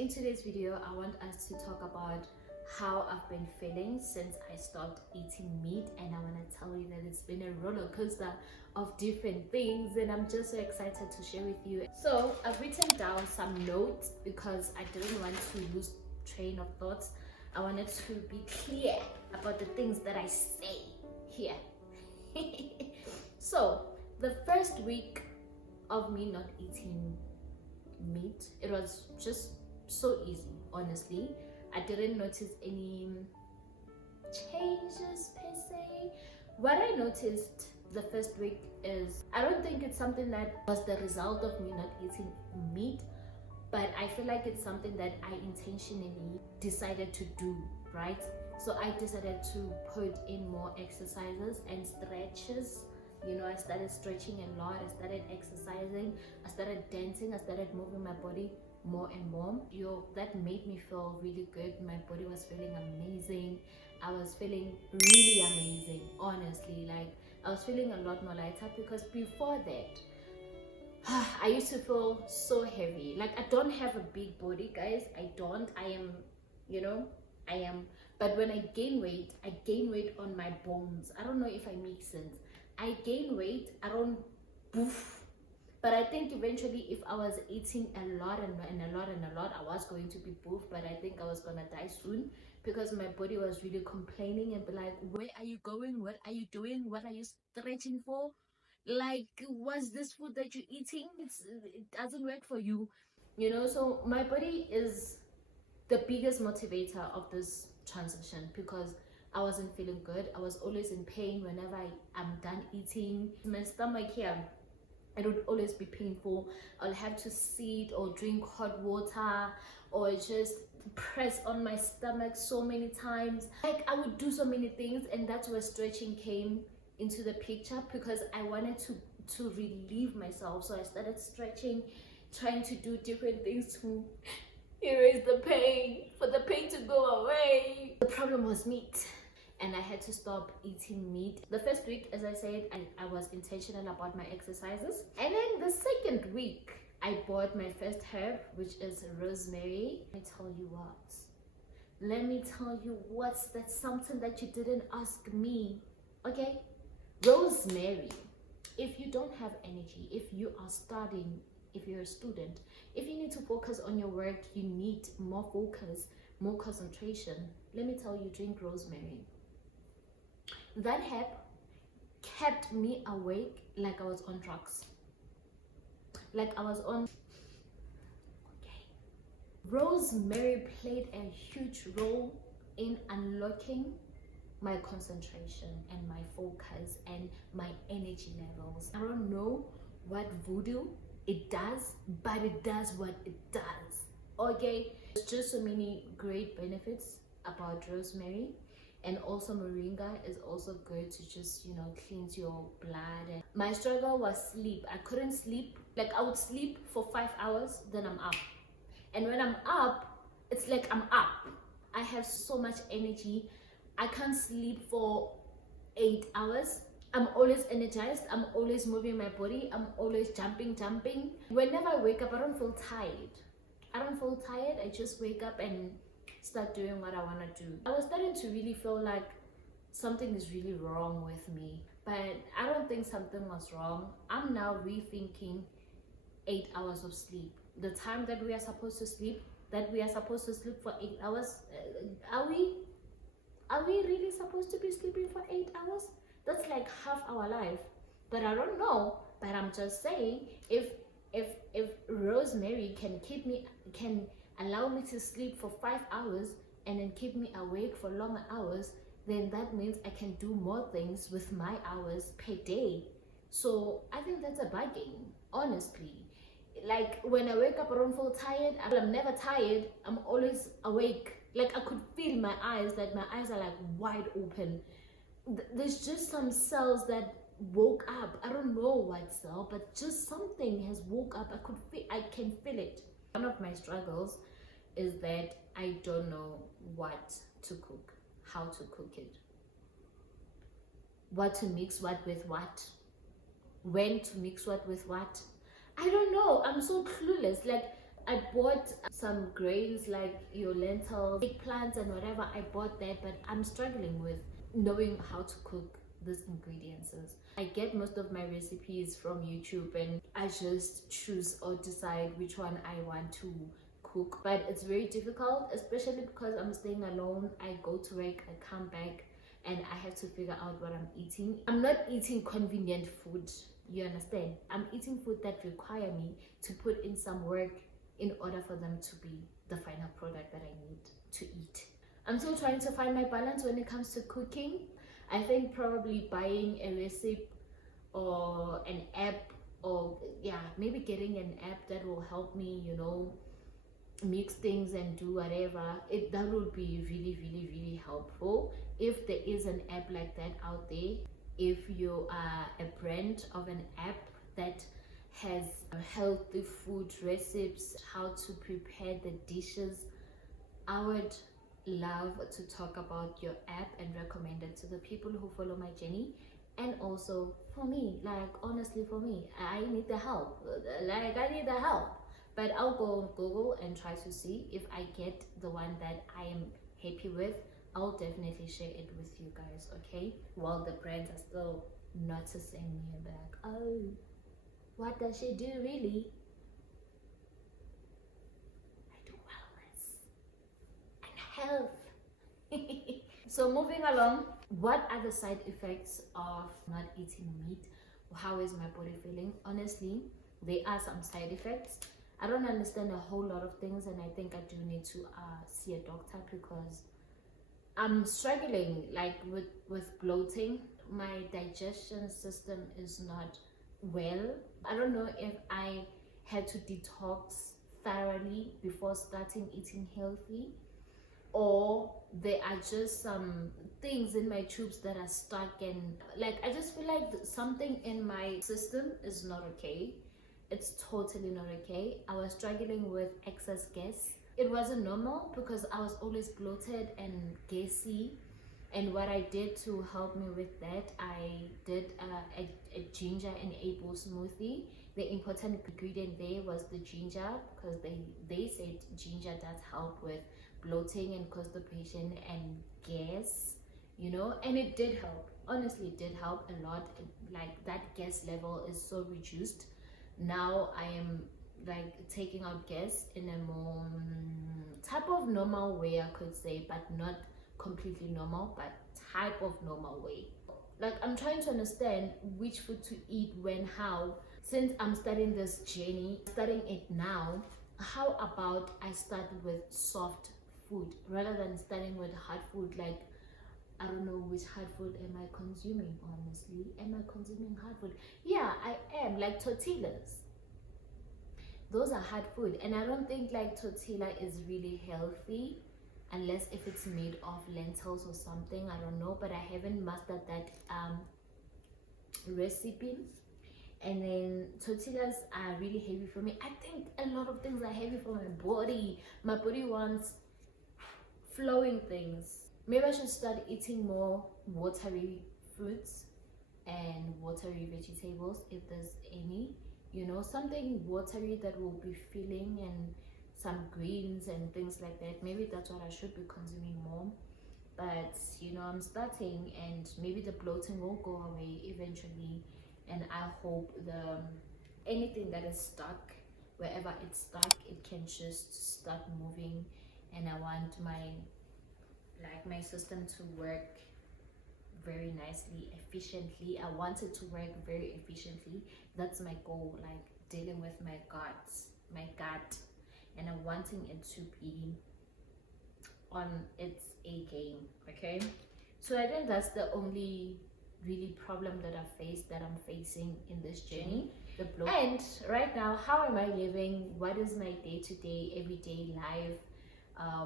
in today's video, I want us to talk about how I've been feeling since I stopped eating meat, and I want to tell you that it's been a roller coaster of different things, and I'm just so excited to share with you. So I've written down some notes because I didn't want to lose train of thoughts. I wanted to be clear about the things that I say here. So the first week of me not eating meat, it was just so easy. Honestly, I didn't notice any changes per se. What I noticed the first week is, I don't think it's something that was the result of me not eating meat, but I feel like it's something that I intentionally decided to do, right? So I decided to put in more exercises and stretches. You know, I started stretching a lot, I started exercising, I started dancing, I started moving my body more and more. That made me feel really good. My body was feeling amazing. I was feeling really amazing, honestly. Like, I was feeling a lot more lighter, because before that, I used to feel so heavy. Like, I don't have a big body, guys. I don't. I am. But when I gain weight on my bones. I don't know if I make sense. I gain weight, I don't poof. But I think eventually, if I was eating a lot and a lot and a lot, I was going to be poof. But I think I was gonna die soon, because my body was really complaining and be like, where are you going? What are you doing? What are you stretching for? Like, what's this food that you're eating? It doesn't work for you, you know. So my body is the biggest motivator of this transition, because I wasn't feeling good. I was always in pain whenever I'm done eating. My stomach here, it would always be painful. I'll have to sit or drink hot water, or just press on my stomach so many times. Like, I would do so many things, and that's where stretching came into the picture, because I wanted to relieve myself. So I started stretching, trying to do different things to erase the pain, for the pain to go away. The problem was meat, and I had to stop eating meat. The first week, as I said, I was intentional about my exercises. And then the second week, I bought my first herb, which is rosemary. Let me tell you what's that's something that you didn't ask me, okay? Rosemary. If you don't have energy, if you are studying, if you're a student, if you need to focus on your work, you need more focus, more concentration, let me tell you, drink rosemary. That herb kept me awake like I was on drugs. Like I was on... Okay. Rosemary played a huge role in unlocking my concentration and my focus and my energy levels. I don't know what voodoo it does, but it does what it does, okay? There's just so many great benefits about rosemary. And also moringa is also good to just, you know, cleanse your blood. And my struggle was sleep. I couldn't sleep. Like, I would sleep for 5 hours, then I'm up. And when I'm up, it's like I'm up. I have so much energy. I can't sleep for 8 hours. I'm always energized. I'm always moving my body. I'm always jumping. Whenever I wake up, I don't feel tired. I just wake up and start doing what I want to do. I was starting to really feel like something is really wrong with me, but I don't think something was wrong. I'm now rethinking 8 hours of sleep. The time that we are supposed to sleep, for 8 hours, are we really supposed to be sleeping for 8 hours? That's like half our life. But I don't know, but I'm just saying, if rosemary can allow me to sleep for 5 hours and then keep me awake for longer hours, then that means I can do more things with my hours per day. So I think that's a bargain, honestly. Like, when I wake up, I don't feel tired. I'm never tired. I'm always awake. Like, I could feel my eyes, that my eyes are like wide open. There's just some cells that woke up. I don't know what cell, but just something has woke up. I can feel it. One of my struggles is that I don't know what to cook, how to cook it, what to mix what with what, when to mix what with what. I don't know. I'm so clueless. Like, I bought some grains like your lentils, eggplants, and whatever. I bought that, but I'm struggling with knowing how to cook these ingredients. I get most of my recipes from YouTube, and I just choose or decide which one I want to cook. But it's very difficult, especially because I'm staying alone. I go to work, I come back, and I have to figure out what I'm eating. I'm not eating convenient food, you understand? I'm eating food that require me to put in some work in order for them to be the final product that I need to eat. I'm still trying to find my balance when it comes to cooking. I think probably buying a recipe or an app, or maybe getting an app that will help me, mix things and do whatever. That would be really, really, really helpful if there is an app like that out there. If you are a brand of an app that has healthy food recipes, how to prepare the dishes, I would love to talk about your app and recommend it to the people who follow my journey. And also for me, like honestly, for me, I need the help. But I'll go on Google and try to see if I get the one that I am happy with. I'll definitely share it with you guys, okay? While the brands are still noticing me and be like, oh, what does she do really? I do wellness and health. So moving along, what are the side effects of not eating meat? How is my body feeling? Honestly, there are some side effects. I don't understand a whole lot of things, and I think I do need to see a doctor because I'm struggling like with bloating. My digestion system is not well. I don't know if I had to detox thoroughly before starting eating healthy, or there are just some things in my tubes that are stuck, and like I just feel like something in my system is not okay. It's totally not okay. I was struggling with excess gas. It wasn't normal because I was always bloated and gassy. And what I did to help me with that, I did a ginger and apple smoothie. The important ingredient there was the ginger, because they said ginger does help with bloating and constipation and gas, and it did help. Honestly, it did help a lot. Like that gas level is so reduced. Now I am like taking out gas in a more type of normal way, I could say, but not completely normal, but type of normal way. Like I'm trying to understand which food to eat, when, how. Since I'm starting this journey, starting it now, how about I start with soft food rather than starting with hard food? Like I don't know which hard food am I consuming, honestly. Am I consuming hard food? Yeah, I am. Like tortillas. Those are hard food. And I don't think like tortilla is really healthy unless if it's made of lentils or something. I don't know. But I haven't mastered that recipe. And then tortillas are really heavy for me. I think a lot of things are heavy for my body. My body wants flowing things. Maybe I should start eating more watery fruits and watery vegetables if there's any, something watery that will be filling, and some greens and things like that. Maybe that's what I should be consuming more. But I'm starting, and maybe the bloating will go away eventually, and I hope anything that is stuck, wherever it's stuck, it can just start moving. And I want my system to work very nicely, efficiently. I want it to work very efficiently. That's my goal, like dealing with my gut, and I'm wanting it to be on its A game, okay? So I think that's the only really problem that I'm facing in this journey, the bloat. And right now, how am I living? What is my day-to-day, everyday life?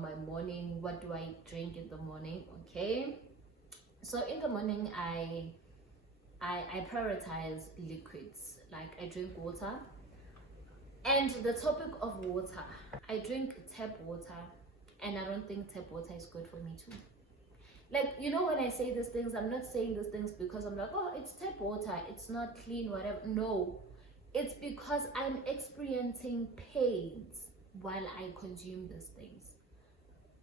My morning, what do I drink in the morning? Okay, so in the morning I prioritize liquids. Like I drink water, and the topic of water, I drink tap water, and I don't think tap water is good for me too. Like, when I say these things, I'm not saying these things because I'm like, oh, it's tap water, it's not clean, whatever. No, it's because I'm experiencing pains. while I consume these things.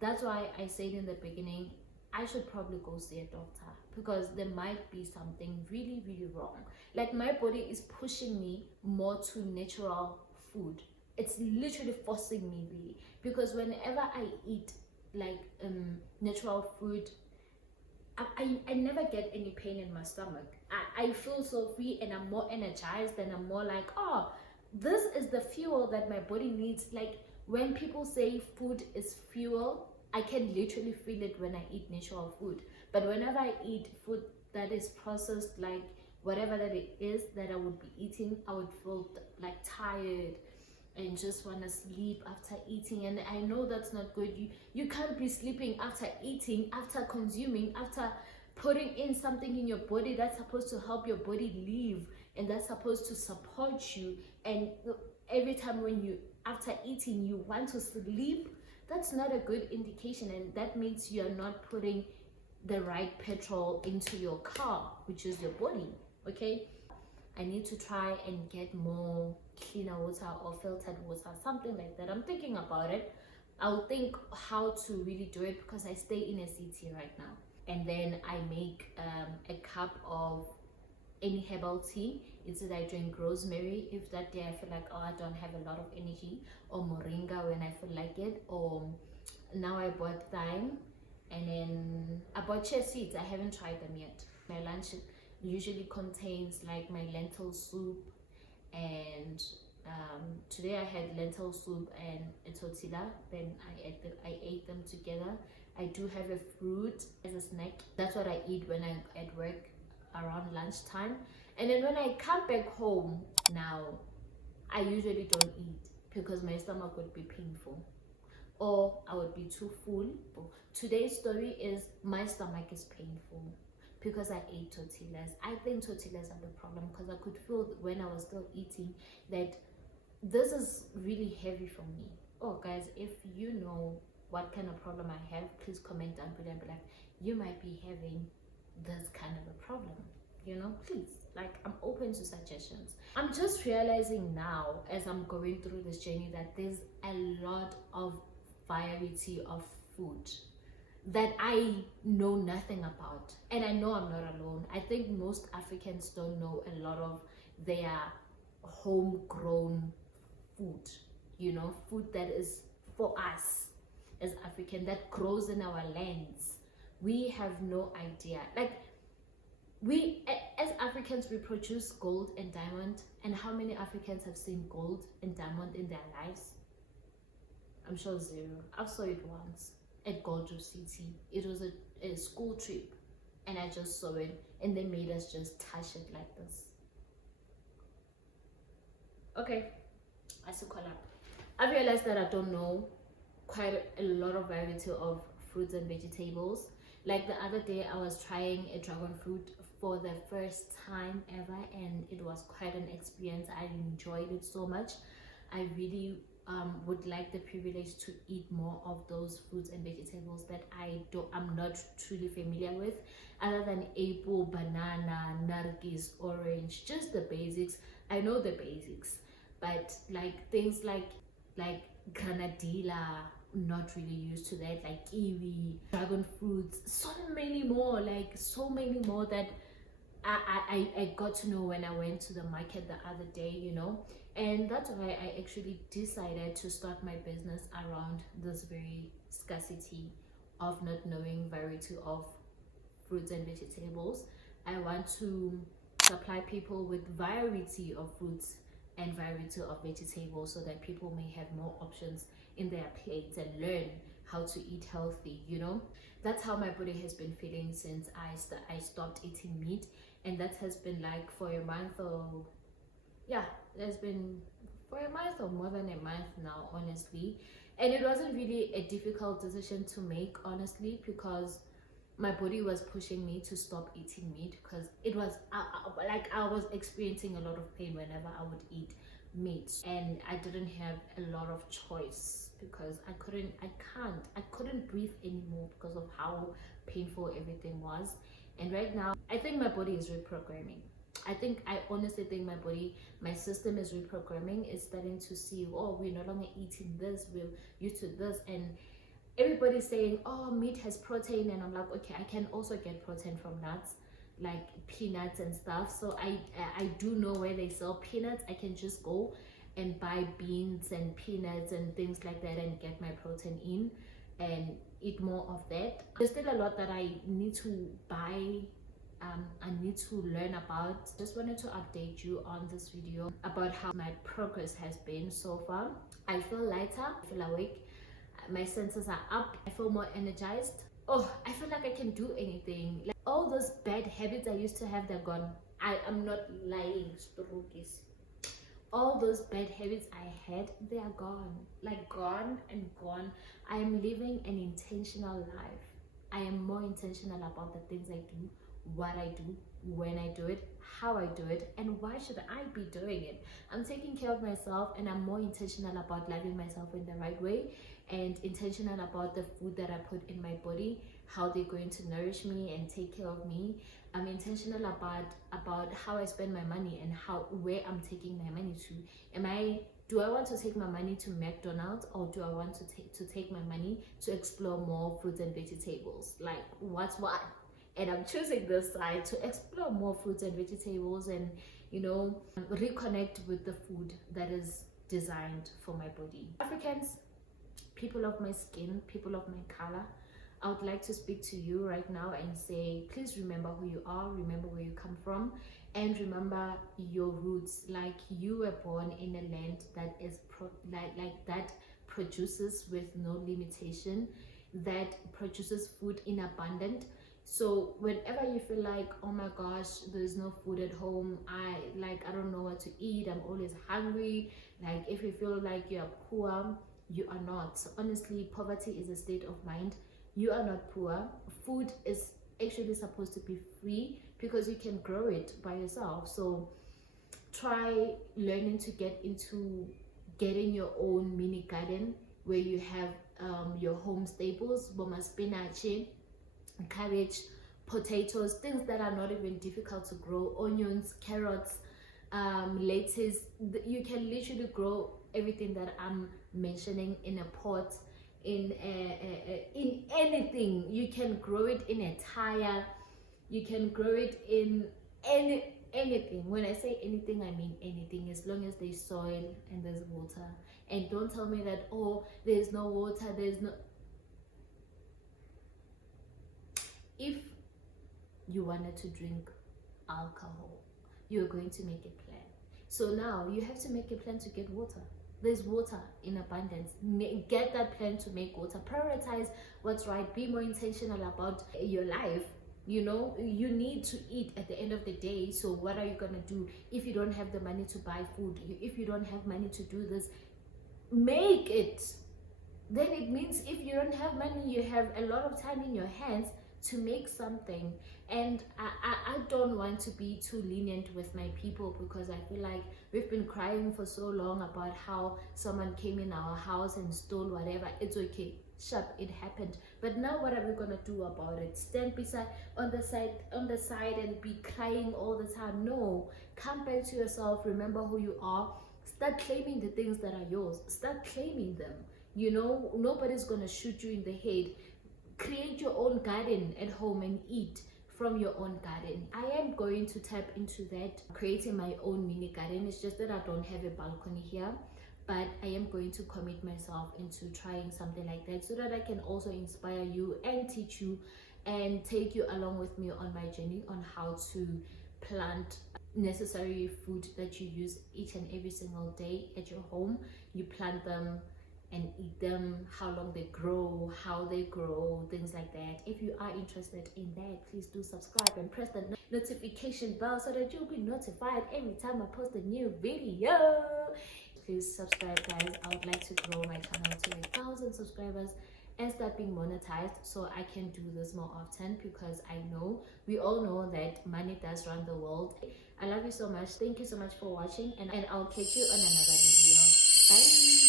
That's why I said in the beginning, I should probably go see a doctor, because there might be something really, really wrong. Like, my body is pushing me more to natural food. It's literally forcing me, really, because whenever I eat like natural food, I never get any pain in my stomach. I feel so free, and I'm more energized, and I'm more like, oh, this is the fuel that my body needs. Like, when people say food is fuel, I can literally feel it when I eat natural food. But whenever I eat food that is processed, like whatever that it is that I would be eating, I would feel like tired and just want to sleep after eating. And I know that's not good. You can't be sleeping after eating, after consuming, after putting in something in your body that's supposed to help your body live, and that's supposed to support you. And every time when you, after eating, you want to sleep, that's not a good indication, and that means you're not putting the right petrol into your car, which is your body. Okay, I need to try and get more cleaner water or filtered water, something like that. I'm thinking about it. I'll think how to really do it, because I stay in a city right now. And then I make a cup of any herbal tea. Instead, I drink rosemary if that day I feel like, oh, I don't have a lot of energy, or moringa when I feel like it. Or now I bought thyme, and then I bought chia seeds. I haven't tried them yet. My lunch usually contains like my lentil soup, and today I had lentil soup and a tortilla. Then I ate them together. I do have a fruit as a snack. That's what I eat when I'm at work around lunchtime. And then when I come back home now, I usually don't eat, because my stomach would be painful, or I would be too full. Today's story is my stomach is painful because I ate tortillas. I think tortillas are the problem, because I could feel when I was still eating that this is really heavy for me. Oh guys, if you know what kind of problem I have, please comment down below and be like, you might be having this kind of a problem, you know, please. Like, I'm open to suggestions. I'm just realizing now, as I'm going through this journey, that there's a lot of variety of food that I know nothing about. And I know I'm not alone. I think most Africans don't know a lot of their homegrown food, you know, food that is for us as African, that grows in our lands. We have no idea. Like, we as Africans, we produce gold and diamond, and how many Africans have seen gold and diamond in their lives? I'm sure zero. I saw it once at Gold Reef City. It was a school trip, and I just saw it, and they made us just touch it like this. Okay, I should call up. I realized that I don't know quite a lot of variety of fruits and vegetables. Like the other day, I was trying a dragon fruit for the first time ever, and it was quite an experience. I enjoyed it so much. I really would like the privilege to eat more of those fruits and vegetables that I'm not truly familiar with, other than apple, banana, nargis, orange, just the basics. I know the basics, but like things like granadilla, not really used to that, like kiwi, dragon fruits, so many more that I got to know when I went to the market the other day, you know. And that's why I actually decided to start my business around this very scarcity of not knowing variety of fruits and vegetables. I want to supply people with variety of fruits and variety of vegetables, so that people may have more options in their plates and learn how to eat healthy, you know. That's how my body has been feeling since I stopped eating meat, and that has been like for a month, or yeah, there's been for a month or more than a month now, honestly. And it wasn't really a difficult decision to make, honestly, because my body was pushing me to stop eating meat, because it was I was experiencing a lot of pain whenever I would eat meat, and I didn't have a lot of choice, because I couldn't breathe anymore because of how painful everything was. And right now I think my body is reprogramming. I honestly think my body, my system is reprogramming. It's starting to see, oh, we're no longer eating this, we're used to this. And everybody's saying, oh, meat has protein, and I'm like, okay, I can also get protein from nuts, like peanuts and stuff. So I do know where they sell peanuts. I can just go and buy beans and peanuts and things like that and get my protein in and eat more of that. There's still a lot that I need to buy. I need to learn about. Just wanted to update you on this video about how my progress has been so far. I feel lighter, I feel awake, my senses are up, I feel more energized. Oh, I feel like I can do anything. Like all those bad habits I used to have, they're gone. I am not lying, Strokis. All those bad habits I had, they are gone. Like gone and gone. I am living an intentional life. I am more intentional about the things I do, what I do, when I do it, how I do it, and why should I be doing it. I'm taking care of myself, and I'm more intentional about loving myself in the right way, and intentional about the food that I put in my body, how they're going to nourish me and take care of me. I'm intentional about how I spend my money and where I'm taking my money to. Do I want to take my money to McDonald's, or do I want to take my money to explore more fruits and vegetables? Like, what's what? And I'm choosing this side to explore more fruits and vegetables and, reconnect with the food that is designed for my body. Africans, people of my skin, people of my color, I would like to speak to you right now and say, please remember who you are, remember where you come from, and remember your roots. Like, you were born in a land that is that produces with no limitation, that produces food in abundance. So whenever you feel like, oh my gosh, there's no food at home, I don't know what to eat, I'm always hungry, like if you feel like you're poor, you are not. Honestly, poverty is a state of mind. You are not poor. Food is actually supposed to be free because you can grow it by yourself. So try learning to get into getting your own mini garden where you have your home staples, boma spinach, cabbage, potatoes, things that are not even difficult to grow, onions, carrots, lettuce. You can literally grow everything that I'm mentioning in a pot, in anything. You can grow it in a tire, you can grow it in anything. When I say anything, I mean anything, as long as there's soil and there's water. And don't tell me that, oh, there's no water, there's no. If you wanted to drink alcohol, you're going to make a plan. So now you have to make a plan to get water. There's water in abundance. Get that plan to make water. Prioritize what's right. Be more intentional about your life. You need to eat at the end of the day. So what are you going to do if you don't have the money to buy food? If you don't have money to do this, make it. Then it means if you don't have money, you have a lot of time in your hands to make something. And I don't want to be too lenient with my people, because I feel like we've been crying for so long about how someone came in our house and stole whatever. It's okay, sharp, it happened. But now what are we gonna do about it? Stand beside on the side and be crying all the time? No, come back to yourself, remember who you are, start claiming the things that are yours, start claiming them. Nobody's gonna shoot you in the head. Create your own garden at home and eat from your own garden. I am going to tap into that, creating my own mini garden. It's just that I don't have a balcony here, but I am going to commit myself into trying something like that, so that I can also inspire you and teach you and take you along with me on my journey on how to plant necessary food that you use each and every single day at your home. You plant them and eat them, how long they grow, how they grow, things like that. If you are interested in that, please do subscribe and press the notification bell so that you'll be notified every time I post a new video. Please subscribe, guys. I would like to grow my channel to 1,000 subscribers and start being monetized, so I can do this more often, because we all know that money does run the world. I love you so much. Thank you so much for watching, and I'll catch you on another video. Bye.